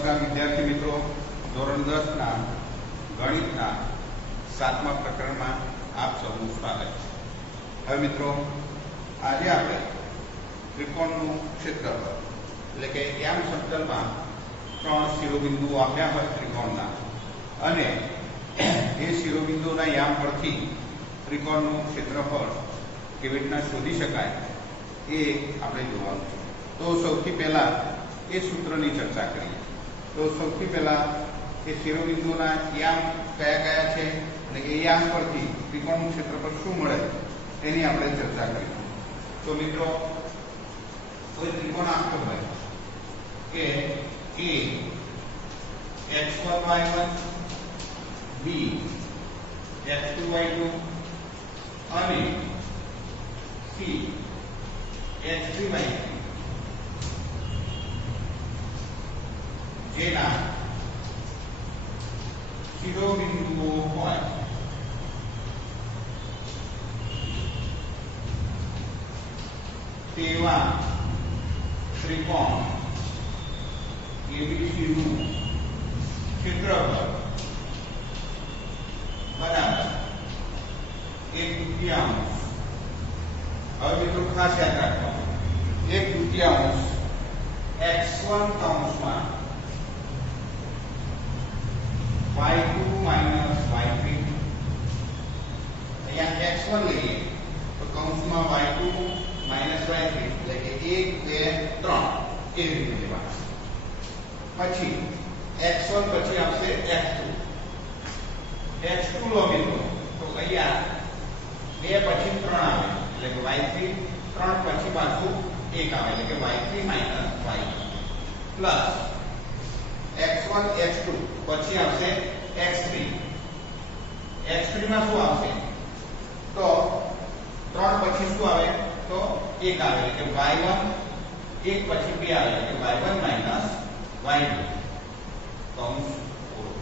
નમસ્કાર વિદ્યાર્થી મિત્રો, ધોરણ 10 ના ગણિતના 7મા પ્રકરણમાં આપ સૌનું સ્વાગત છે। હવે મિત્રો, આજે આપણે ત્રિકોણનું ક્ષેત્રફળ એટલે કે યામ સમતલમાં 3 શિરોબિંદુઓ આપ્યા હોય ત્રિકોણના અને એ શિરોબિંદુના યામ પરથી ત્રિકોણનું ક્ષેત્રફળ કેવી રીતના શોધી શકાય એ આપણે જોવાનું છે। તો સૌથી પહેલા એ સૂત્રની ચર્ચા કરીએ। તો સૌથી પહેલા એ શિરોબિંદુના યામ કયા કયા છે અને એ યામ પરથી ત્રિકોણનું ક્ષેત્રફળ શું મળે એની આપણે ચર્ચા કરીશું। તો મિત્રો, કોઈ ત્રિકોણ આપતો હોય કે A x1 y1 B x2 y2 અને C x3 y3 જેના શિરોબિંદુઓ હોય તેવા ત્રિકોણ ABC નું ક્ષેત્રફળ બરાબર 1/2। હવે મિત્રો ખાસ યાદ રાખવાનું, 1/2 x1 કૌંસમાં y2 minus y3, અહીંયા x1 લઈએ તો કૌંસમાં y2 minus y3 એટલે કે 1 2 3 એવી રીતે લેવાના। પછી x1 પછી આવશે x2 લો મિત્રો તો અહીંયા 2 પછી 3 આવે એટલે કે y3, 3 પછી પાછું 1 આવે એટલે કે y3 minus y1 plus x1 x2 પછી આવશે x3 માં શું આવશે તો 3 પછી શું આવે તો 1 આવે એટલે કે y1, 1 પછી 2 આવે એટલે કે y1 minus y2 કૌંસ પૂરો।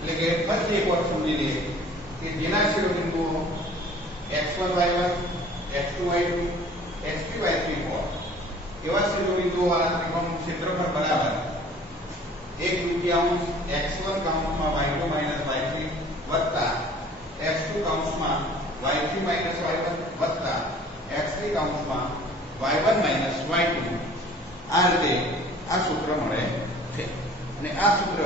એટલે કે ફરી એક વાર સમજી લઈએ કે જેના શિરોબિંદુઓ x1 y1 x2 y2 x3 y3 હોય એવા શિરોબિંદુઓ વાળા ત્રિકોણનું ક્ષેત્રફળ બરાબર 1/2 x1 કૌંસમાં y2 minus y3 વત્તા x2 કૌંસમાં y3 minus y1 વત્તા x3 કૌંસમાં y1 minus y2 આ રીતે આ સૂત્ર મળે છે। અને આ સૂત્ર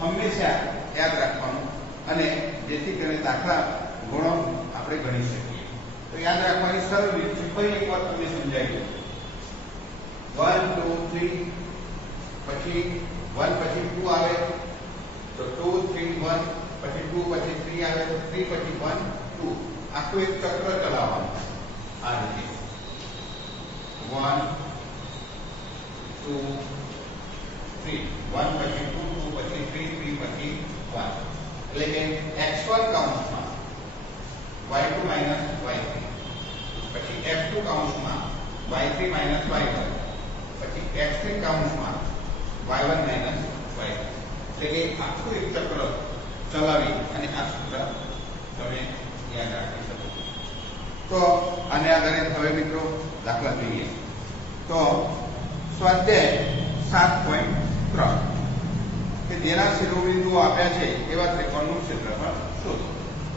હંમેશા યાદ રાખવાનું અને જેથી કરીને દાખલા ગુણો આપણે ગણી શકીએ। તો યાદ રાખવાની સરળ રીત છે, ફરી એકવાર તમને સમજાવી દઉં। 1 2 3 પછી 1 પછી 2 આવે તો 2 3 1 પછી 2 પછી 3 આવે તો 3 પછી 1 2 આખું એક ચક્ર ચલાવવાનું આ રીતે 1 2 3 1 પછી 2 2 પછી 3 3 પછી 1 એટલે કે x1 કૌંસમાં y2 minus y3 પછી x2 કૌંસમાં y3 minus y1 પછી x3 કૌંસમાં y1 minus y2 એટલે કે આખું એક ચક્ર ચલાવી અને આ સૂત્ર તમે યાદ રાખી શકો। તો આને આધારે હવે મિત્રો દાખલા જોઈએ। તો સ્વાધ્યાય 7.3 કે જેના શિરોબિંદુઓ આપ્યા છે એવા ત્રિકોણનું ક્ષેત્રફળ શોધો।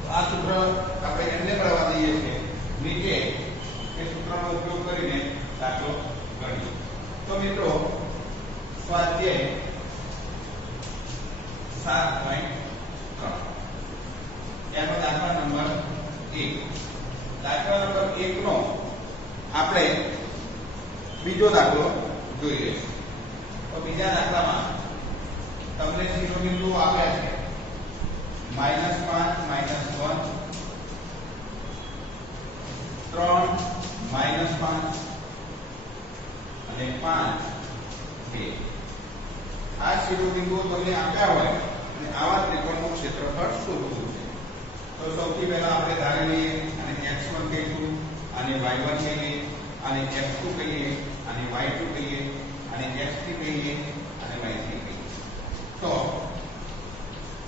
તો આ સૂત્ર આપણે એમને મળવા દઈએ છીએ નીચે એ સૂત્રનો ઉપયોગ કરીને દાખલો ગણીએ। તો મિત્રો સ્વાધ્યાય 7.3 એનો દાખલા નંબર 1 દાખલા નંબર 1 નો આપણે બીજો દાખલો જોઈ લઈશું। તો બીજા દાખલામાં તમને શિરોબિંદુઓ આપ્યા છે -5 -1 3 -5 અને 5 2 આ શિરોબિંદુઓ તમને આપ્યા હોય અને આવા ત્રિકોણનું ક્ષેત્રફળ શોધવું છે। તો સૌથી પહેલા આપણે ધારી લઈએ અને x1 કહીશું, આને y1 કહીએ, આને x2 કહીએ, આને y2 કહીએ, આને x3 કહીએ અને y3 કહીએ। તો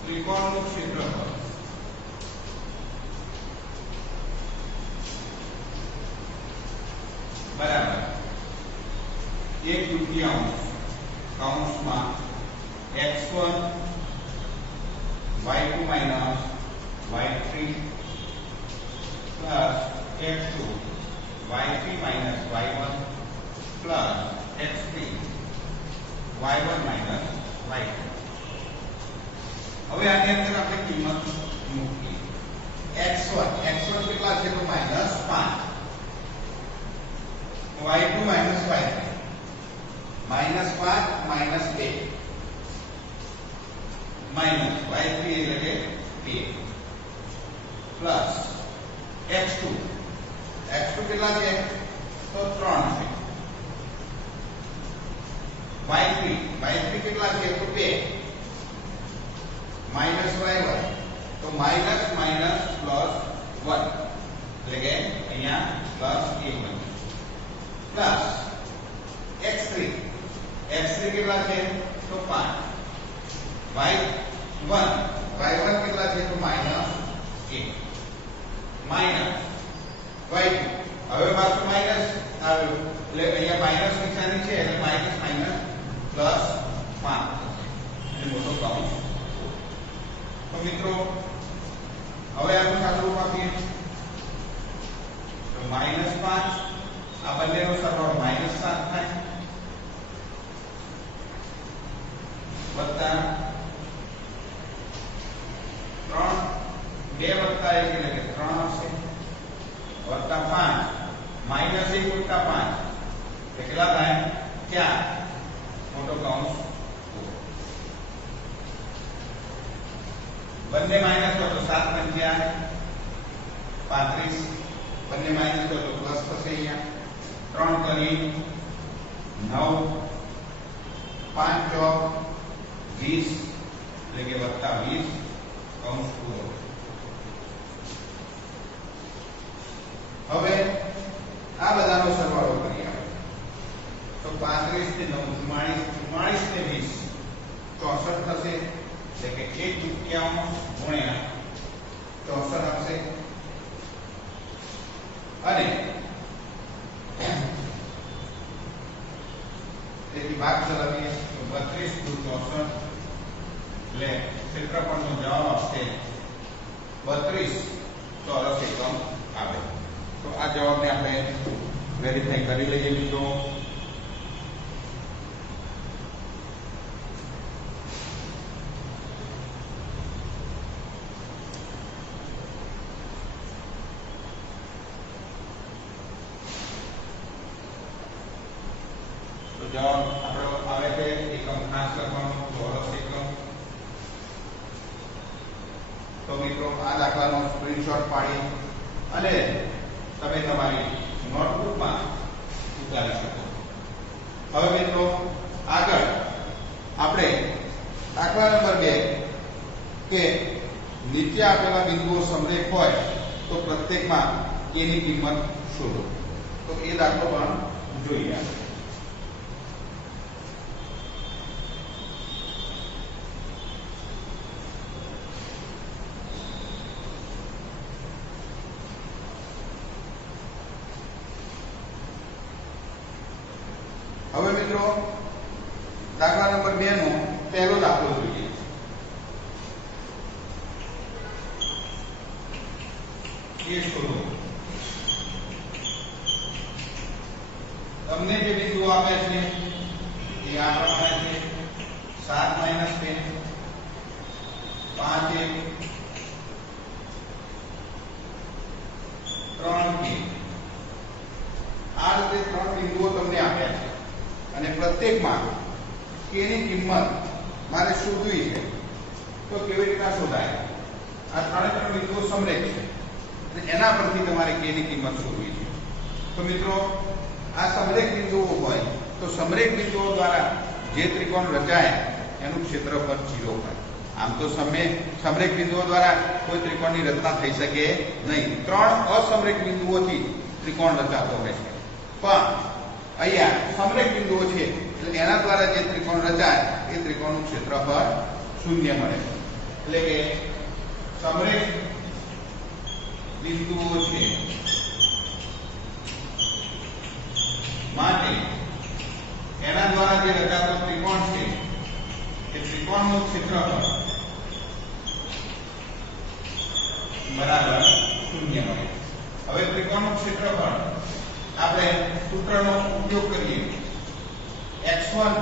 ત્રિકોણનું ક્ષેત્રફળ બરાબર 1/2 કૌંસમાં x1 y2 minus y3 plus x2 y3 minus y1 plus x3 y1 minus y2. હવે આની અંદર આપણે કિંમત મૂકીએ. x1 કેટલા છે તો -5, y2 minus y3 -5 -2 minus y3 એટલે કે 2 plus x2 કેટલા છે તો 3 છે, y3 કેટલા છે તો 2 minus y1 તો minus minus plus 1 એટલે કે અહીંયા plus 1 બનશે plus x3 કેટલા છે તો 5 y1 કેટલા છે તો -1 minus y2 હવે પાછું માઈનસ આવ્યું એટલે અહીંયા માઈનસ નિશાની છે એટલે માઈનસ માઈનસ પ્લસ 5 એટલે મોટો કૌંસ. તો મિત્રો હવે આનું સાદુરૂપ આપીએ તો -5 આ બંનેનો સરવાળો -7 થાય વત્તા 3 2 વત્તા 1 એટલે કે 3 હશે વત્તા 5 -1 વત્તા 5 કેટલા થાય 4 મોટો કૌંસ. બંને માઈનસ કરો તો 7 પંચ્યા 35 બંને માઈનસ કરો તો પ્લસ થશે અહીંયા 3 કરી 9 5 ચોક 20 એટલે કે વત્તા 20 કૌંસ પૂરો. હવે આ બધાનો સરવાળો કરીએ આપણે તો 35 ને 9 44 ને 20 64 થશે એટલે કે 1/51 ગુણ્યા 64 આવશે અને તેથી ભાગ ચલાવીએ તો 32 × 64 એટલે ક્ષેત્રફળનો જવાબ આવશે 32 ચોરસ એકમ આવે. તો આ જવાબને આપણે વેરીફાઈ કરી લઈએ મિત્રો. તો જવાબ આપણો આવે છે એકમ ખાસ લખવાનો ચોરસ એકમ. તો મિત્રો આ દાખલાનો સ્ક્રીનશોટ પાડી અને તમે તમારી નોટબુકમાં ઉતારી શકો. હવે મિત્રો આગળ આપણે દાખલા નંબર 2 કે નીચે આપેલા બિંદુઓ સમરેખ હોય તો પ્રત્યેકમાં k ની કિંમત શોધો. તો એ દાખલો પણ જોઈએ. હવે મિત્રો દાખલા નંબર 2 નો પહેલો દાખલો જોઈએ. એ શોધો. તમને જે બિંદુઓ આપે છે એ આ પ્રમાણે છે 7 - 2 5 1 3 2 આ રીતે 3 બિંદુઓ તમને આપ્યા છે અને પ્રત્યેકમાં k ની કિંમત મારે શોધવી છે. તો કેવી રીતે શોધાય? આ ત્રણે બિંદુઓ સમરેખ છે એટલે એના પરથી તમારે k ની કિંમત શોધવી છે. તો મિત્રો આ સમરેખ બિંદુઓ હોય તો સમરેખ બિંદુઓ દ્વારા જે ત્રિકોણ રચાય એનું ક્ષેત્રફળ 0 હોય. આમ તો સમરેખ બિંદુઓ દ્વારા કોઈ ત્રિકોણની રચના થઈ શકે નહીં. 3 અસમરેખ બિંદુઓથી ત્રિકોણ રચાતો હોય છે, પણ અહીંયા સમરેખ બિંદુઓ છે એટલે એના દ્વારા જે ત્રિકોણ રચાય એ ત્રિકોણનું ક્ષેત્રફળ 0 મળે છે. એટલે કે સમરેખ બિંદુઓ છે માટે એના દ્વારા જે રચાતો ત્રિકોણ છે એ ત્રિકોણ ત્રિકોણનું ક્ષેત્રફળ બરાબર 0 મળે. હવે ત્રિકોણનું ક્ષેત્રફળ આપણે સૂત્રનો ઉપયોગ કરીએ. x1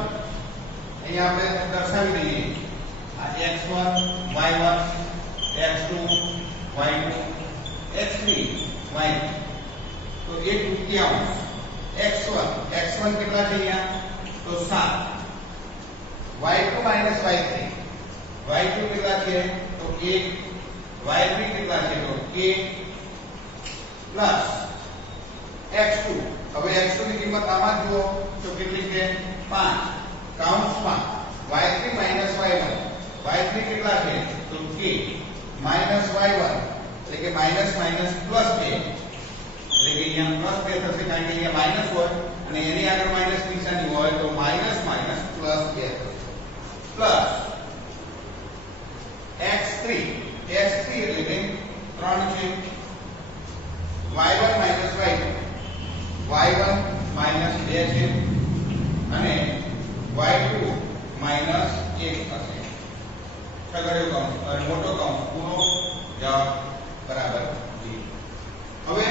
અહીંયા આપણે દર્શાવી દઈએ. આ x1 y1 x2 y2 x3 y3 તો 1/2 x1 કેટલા છે અહીંયા તો 7 y2 minus y3 y2 કેટલા છે તો 1 y3 કેટલા છે તો 1 પ્લસ x2 હવે x2 ની કિંમત આમાં જુઓ તો કેટલી છે 5 કૌંસમાં y3 minus y1 y3 કેટલા છે તો k minus y1 એટલે કે માઈનસ માઈનસ પ્લસ 2 એટલે કે અહીંયા પ્લસ 2 થશે કારણ કે અહીંયા માઈનસ હોય અને એની આગળ માઈનસ નિશાની હોય તો માઈનસ માઈનસ પ્લસ 2 થશે પ્લસ x3 એટલે કે 3 છે y1 minus y2 y1 minus 2 છે અને y2 minus 1 થશે. છગડીયો કૌંસ અને મોટો કૌંસ પૂરો જવાબ બરાબર 0. હવે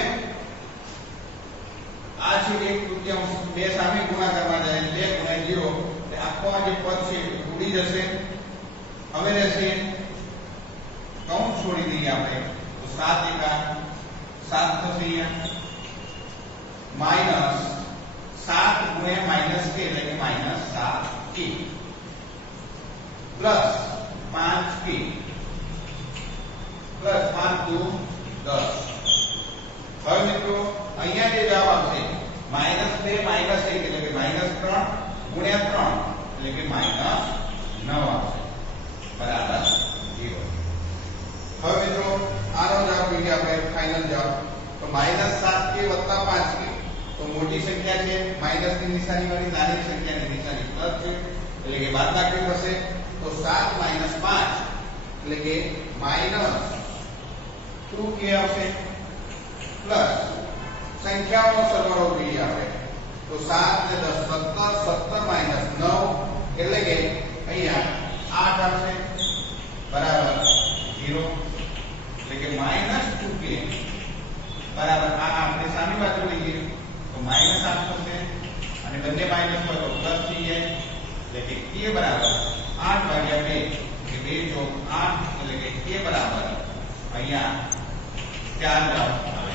આ છે 1/3 બે સામે ગુણાકારમાં જાય 2 × 0 એટલે આખો આ જે પદ છે ઉડી જશે. હવે રહેશે કૌંસ છોડી દઈએ આપણે તો 7 × 7 થશે અહીંયા માઈનસ 7 × -k એટલે કે -7k પ્લસ 5k પ્લસ 5 × 10. હવે મિત્રો અહીંયા જે જવાબ આવશે -2 -1 એટલે કે -3 × 3 એટલે કે -9 આવશે બરાબર 0. હવે મિત્રો આનો જવાબ જોઈએ આપણે ફાઇનલ જવાબ તો -7k + 5k તો મોટી સંખ્યા છે માઈનસ ની નિશાની વાળી નાની સંખ્યાની નિશાની પ્લસ છે એટલે કે બાદબાકી થશે તો 7 - 5 એટલે કે -2k આવશે પ્લસ સંખ્યાઓનો સરવાળો જોઈએ આપણે તો 7 ને 10 17 17 -9 એટલે કે અહીંયા 8 આવશે બરાબર 0 એટલે કે -2k બરાબર આ આપણે સામી બાજુ લઈએ તો -8 થશે અને બંને માઈનસ હોય તો પ્લસ થઈ જાય એટલે કે k બરાબર 8/2 કે 2 × 8 એટલે કે k બરાબર અહીંયા 4 જવાબ આવે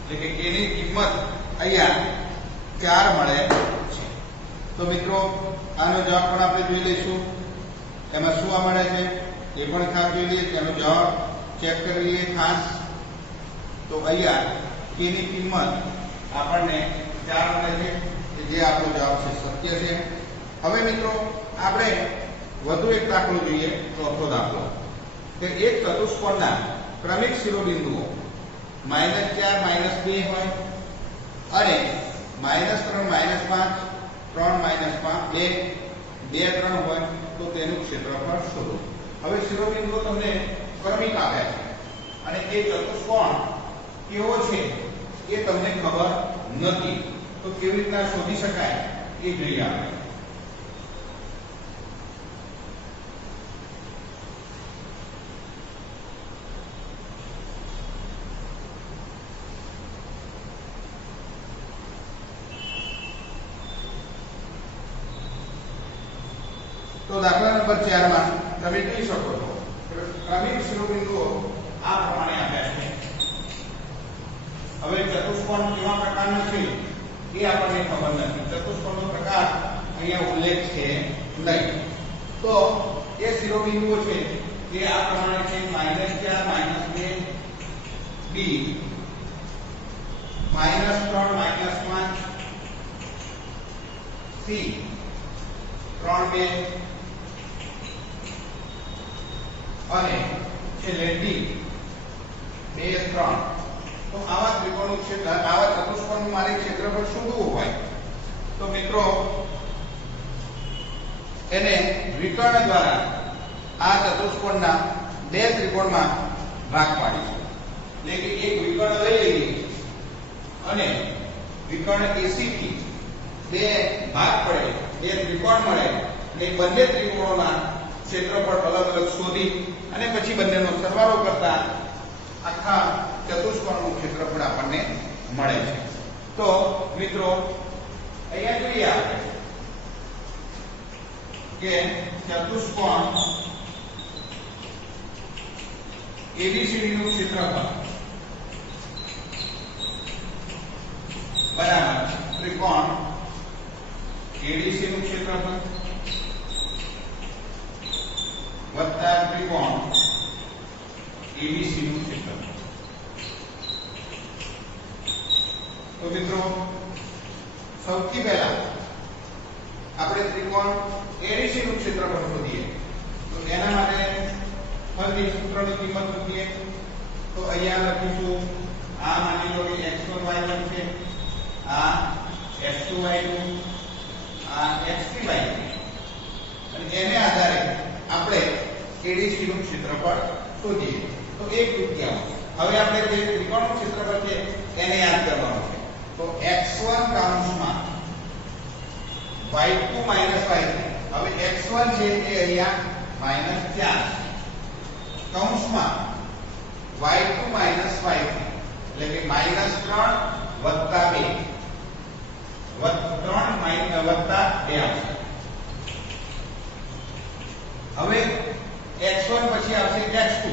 એટલે કે k ની કિંમત અહીંયા 4 મળે છે. તો મિત્રો આનો જવાબ પણ આપણે જોઈ લઈશું. એમાં શું મળે છે એ પણ ખાસ જોઈ લઈએ. તેનો જવાબ ચેક કરી લઈએ ખાસ. તો અહીંયા k ની કિંમત આપણને 4 મળે છે કે જે આપણો જવાબ છે સત્ય છે. હવે મિત્રો આપણે વધુ એક દાખલો જોઈએ. ચોથો દાખલો કે એક ચતુષ્કોણના ક્રમિક શિરોબિંદુઓ -4 -2 હોય અને -3 -5 3 -5 2 3 હોય તો તેનું ક્ષેત્રફળ શોધો. હવે શિરોબિંદુઓ તમને ક્રમિક આપ્યા છે અને એ ચતુષ્કોણ કેવો છે એ તમને ખબર નથી તો કેવી રીતના શોધી શકાય એ જોઈએ આપણે. તો દાખલા નંબર 4 માં તમે જોઈ શકો છો ક્રમિક શિરોબિંદુઓ આ પ્રમાણે આપ્યા છે. હવે ચતુષ્કોણ કેવા પ્રકારનો છે એ આપણને ખબર નથી. ચતુષ્કોણનો પ્રકાર અહીંયા ઉલ્લેખ છે નહીં. તો એ શિરોબિંદુઓ છે જે આ પ્રમાણે છે -4 -2 b -3 -5 c 3 2 અને છેલ્લે d 2 3. તો આવા ત્રિકોણનું ક્ષેત્ર આવા ચતુષ્કોણનું મારે ક્ષેત્રફળ શોધવું હોય તો મિત્રો એને વિકર્ણ દ્વારા આ ચતુષ્કોણના બે ત્રિકોણમાં ભાગ પાડીશું. એટલે કે એક વિકર્ણ લઈ લઈએ અને વિકર્ણ AC થી બે ભાગ પડે બે ત્રિકોણ મળે અને બંને ત્રિકોણોના ક્ષેત્રફળ અલગ અલગ શોધી અને પછી બંનેનો સરવાળો કરતા આખા ચતુષ્કોણનું ક્ષેત્રફળ આપણને મળે છે. તો મિત્રો અહીંયા જોઈએ આપણે કે ચતુષ્કોણ ABCD નું ક્ષેત્રફળ બરાબર ત્રિકોણ ADC નું ક્ષેત્રફળ વત્તા ત્રિકોણ ABC નું ક્ષેત્રફળ. તો મિત્રો સૌથી પહેલા આપણે ત્રિકોણ ADC નું ક્ષેત્રફળ શોધીએ. તો એના માટે ફરીથી સૂત્રની કિંમત મૂકીએ. તો અહીંયા લખીશું આ માની લો કે x1 y1 છે, આ x2 y2, આ x3 y3 અને એને આધારે આપણે ADC નું ક્ષેત્રફળ શોધીએ. તો 1/3. હવે આપણે જે ત્રિકોણનું ક્ષેત્રફળ છે એને યાદ કરવાનું છે. તો x1 કૌંસમાં y2 y3. હવે x1 છે એ અહીંયા -4 કૌંસમાં y2 y3 એટલે કે -3 વત્તા 2 વત્તા 2 આવશે. હવે x1 પછી આવશે x2.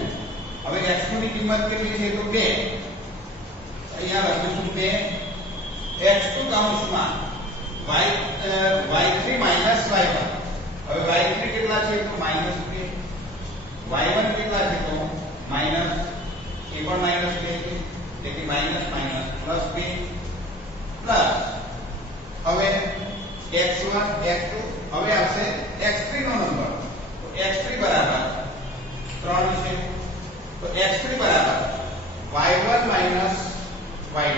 હવે x2 ની કિંમત કેટલી છે? તો 2. અહીંયા લખીશું 2 x2 કૌંસમાં y3 y1. હવે y3 કેટલા છે? તો -2. y1 કેટલા છે? તો માઈનસ એ પણ -2 છે એટલે માઈનસ માઈનસ પ્લસ 2 પ્લસ હવે x1 x2. હવે આવશે x3 નો નંબર. તો x3 બરાબર 3 છે. તો x3 બરાબર y1 y2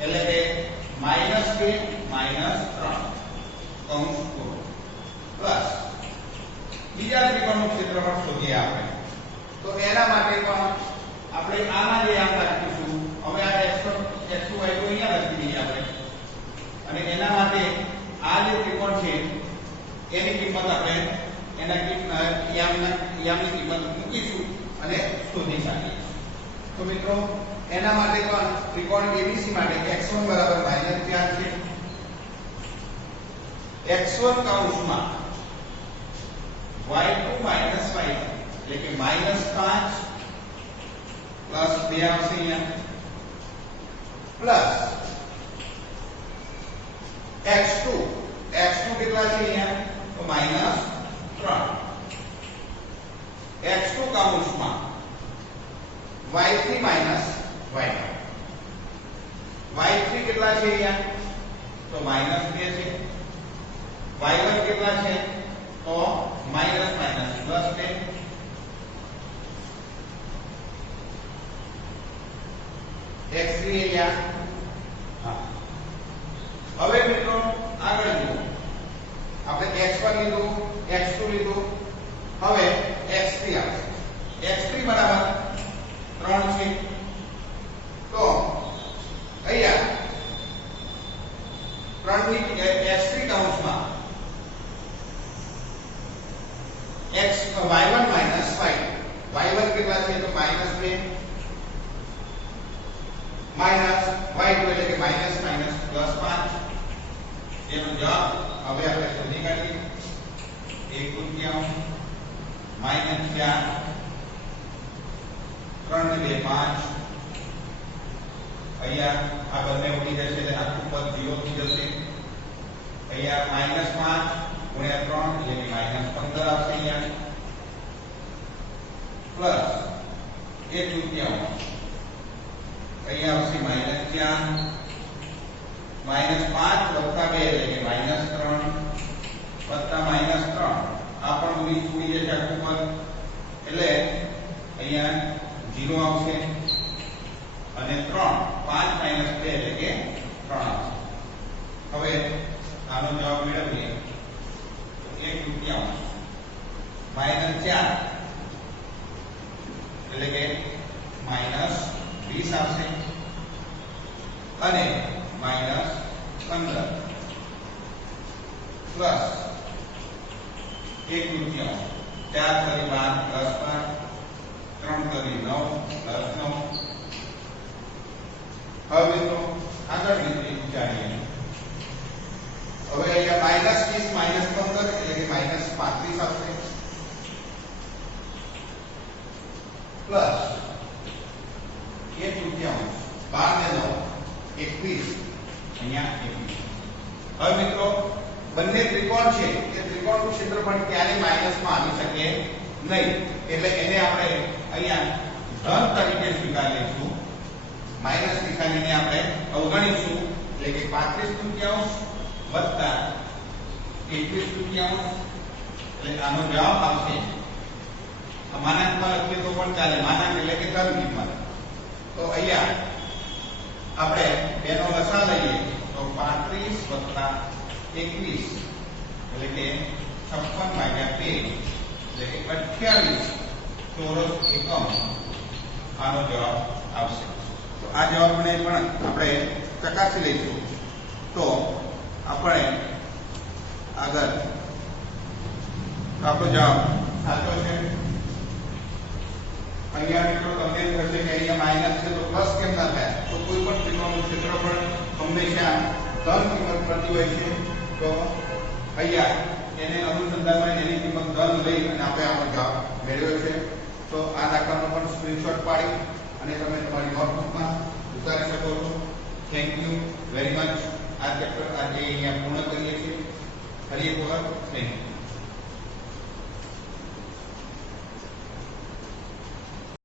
એટલે કે -2 -3 કૌંસ પૂરો પ્લસ બીજા ત્રિકોણનું ક્ષેત્રફળ શોધીએ આપણે. તો એના માટે પણ આપણે આના જે આમ રાખીશું. હવે આ x1 x2 y2 અહીંયા લખી દઈએ આપણે અને એના માટે આ જે ત્રિકોણ છે એની કિંમત આપણે એના યામની કિંમત મૂકીશું અને શોધી શકીએ. તો મિત્રો એના માટે પણ ત્રિકોણ ABC માટે x1 બરાબર -4 છે. x1 કૌંસમાં y2 y3 એટલે કે -5 પ્લસ 2 આવશે અહીંયા પ્લસ x2 કેટલા છે અહીંયા? તો -3 x2 કૌંસમાં y3 y1 y3 કેટલા છે અહીંયા? તો -2 છે. y1 કેટલા છે? તો માઈનસ પ્લસ 2 x3 અહીંયા. હા હવે મિત્રો આગળ જુઓ. આપણે x1 લીધું, x2 લીધું, હવે x3 આવશે. x3 બરાબર 3 છે. તો અહીંયા 3 ની x3 કૌંસમાં y1 y1 કેટલા છે? તો -2 માઈનસ y2 એટલે કે માઈનસ પ્લસ 5. એનો જવાબ હવે આપણે શોધી કાઢીએ. 1/3 -4 3 ને 2 5. અહીંયા આ બંને ઉડી જશે એટલે આખું પદ 0 થઈ જશે. અહીંયા -5 ગુણ્યા 3 એટલે -15 આવશે અહીંયા પ્લસ 1/3 અહીંયા આવશે -4 -5 + 2 એટલે કે -3 વત્તા -3 આ પણ ઉડી જશે આખું પદ એટલે અહીંયા 0 આવશે અને 3 5 - 2 એટલે કે 3 આવશે. હવે આનો જવાબ મેળવીએ. 1/3 -4 એટલે કે -20 આવશે અને -15 પ્લસ એક તૃતીયાંશ 4 તરી 12 + 5 3 તરી 9 + 9. હવે મિત્રો આગળની રીત જાણીએ. હવે અહીંયા -20 -15 એટલે કે -35 આવશે પ્લસ એક તૃતીયાંશ 12 ને 9 21 અહીંયા 21. હવે મિત્રો બંને ત્રિકોણ છે કે ત્રિકોણનું ક્ષેત્રફળ ક્યારેય માઈનસમાં આવી શકે નહીં, એટલે એને આપણે અહીંયા ધન તરીકે સ્વીકાર લઈશું. માઈનસ નિશાનીને આપણે અવગણીશું, એટલે કે 35 તૃતીયાંશ વત્તા 21 તૃતીયાંશ, એટલે આનો જવાબ આવશે. માનાંકમાં લખીએ તો પણ ચાલે, માનાંક એટલે કે ધન કિંમત. તો અહીંયા આપણે બેનો લસા લઈએ તો 35 વત્તા 21 એટલે કે 56/2 એટલે કે 28 ચોરસ એકમ આનો જવાબ આવશે. તો આ જવાબને પણ આપણે ચકાસી લઈશું. તો આપણે આગળ આપણો જવાબ સાચો છે. અહીંયા મિત્રો તમને એમ થશે કે અહીંયા માઈનસ છે તો પ્લસ કેમ ના થાય? તો કોઈ પણ ત્રિકોણનું ક્ષેત્રફળ હંમેશા ધન કિંમત પ્રતિ હોય છે. તો અહીંયા એને અનુસંધાનમાં એની કિંમત ધન લઈ અને આપણે આપણો જવાબ મેળવ્યો છે. તો આ દાખલાનો પણ સ્ક્રીનશોટ પાડી અને તમે તમારી નોટબુકમાં ઉતારી શકો છો. Thank you very much. આ ચેપ્ટર આજે અહીંયા પૂર્ણ કરીએ છીએ. ફરી એક વખત થેન્ક યુ.